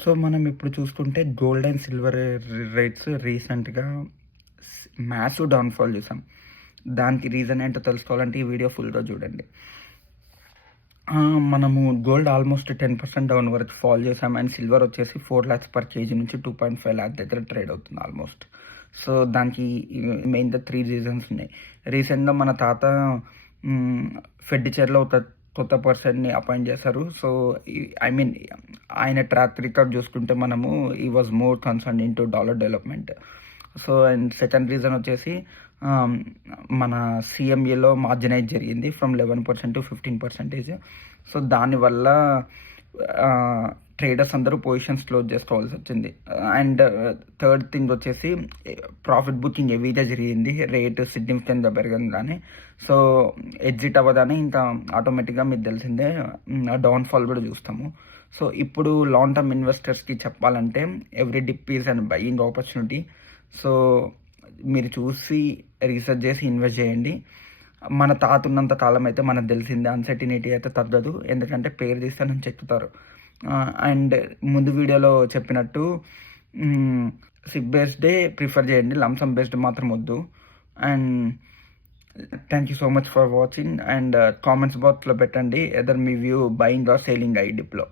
So, మనం ఇప్పుడు చూసుకుంటే గోల్డ్ అండ్ సిల్వర్ రేట్స్ రీసెంట్‌గా మ్యాసివ్ డౌన్‌ఫాల్ చూసాం. దానికి రీజన్ ఏంటో తెలుసుకోవాలంటే ఈ వీడియో ఫుల్‌గా చూడండి. మనము గోల్డ్ ఆల్మోస్ట్ 10% డౌన్ వరకు ఫాల్ చేసాం. అండ్ సిల్వర్ వచ్చేసి 4 లాక్స్ పర్ కేజీ నుంచి 2.5 లాక్ దగ్గర ట్రేడ్ అవుతుంది ఆల్మోస్ట్. సో, దానికి మెయిన్‌గా 3 రీజన్స్ ఉన్నాయి. రీసెంట్‌గా మన తాత హ్మ్, ఫెడ్ చైర్‌లో ఒక కొత్త పర్సన్‌ని అపాయింట్ చేశారు. సో, ఐ మీన్ ఆయన ట్రాక్ రికార్డ్ చూసుకుంటే మనము he was more concerned into dollar development. So, and second reason వచ్చేసి ఆహ్, మన సీఎంఏలో మార్జినైజ్ జరిగింది ఫ్రమ్ 11% టు 15%. సో, దానివల్ల ట్రేడర్స్ అందరూ పొజిషన్స్ క్లోజ్ చేసుకోవాల్సొచ్చింది. అండ్ థర్డ్ థింగ్ వచ్చేసి ప్రాఫిట్ బుకింగ్ హెవీగా జరిగింది. రేట్ సిగ్నిఫికెంట్‌గా పెరగంగానే. సో, ఎగ్జిట్ అవ్వగానే ఇంకా ఆటోమేటిక్‌గా మీకు తెలిసిందే డౌన్‌ఫాల్ కూడా చూస్తాము. సో, ఇప్పుడు లాంగ్ టర్మ్ ఇన్వెస్టర్స్‌కి చెప్పాలంటే every dip is an buying opportunity. So, మీరు చూసి రీసెర్చ్ చేసి ఇన్వెస్ట్ చేయండి. మన తాత ఉన్నంత కాలం అయితే మనకు తెలిసిందే అన్సర్టినిటీ అయితే తగ్గదు. ఎందుకంటే పేరు తీస్తే నుంచి ఎక్కుతారు. అండ్ ముందు వీడియోలో చెప్పినట్టు సిప్ బేస్డే ప్రిఫర్ చేయండి. లంసమ్ బేస్డ్ మాత్రం వద్దు. And thank you so much for watching. And comments బాక్స్లో పెట్టండి ఎదర్ మీ వ్యూ బయింగ్ ఆర్ సేలింగ్ ఐ డిప్‌లో.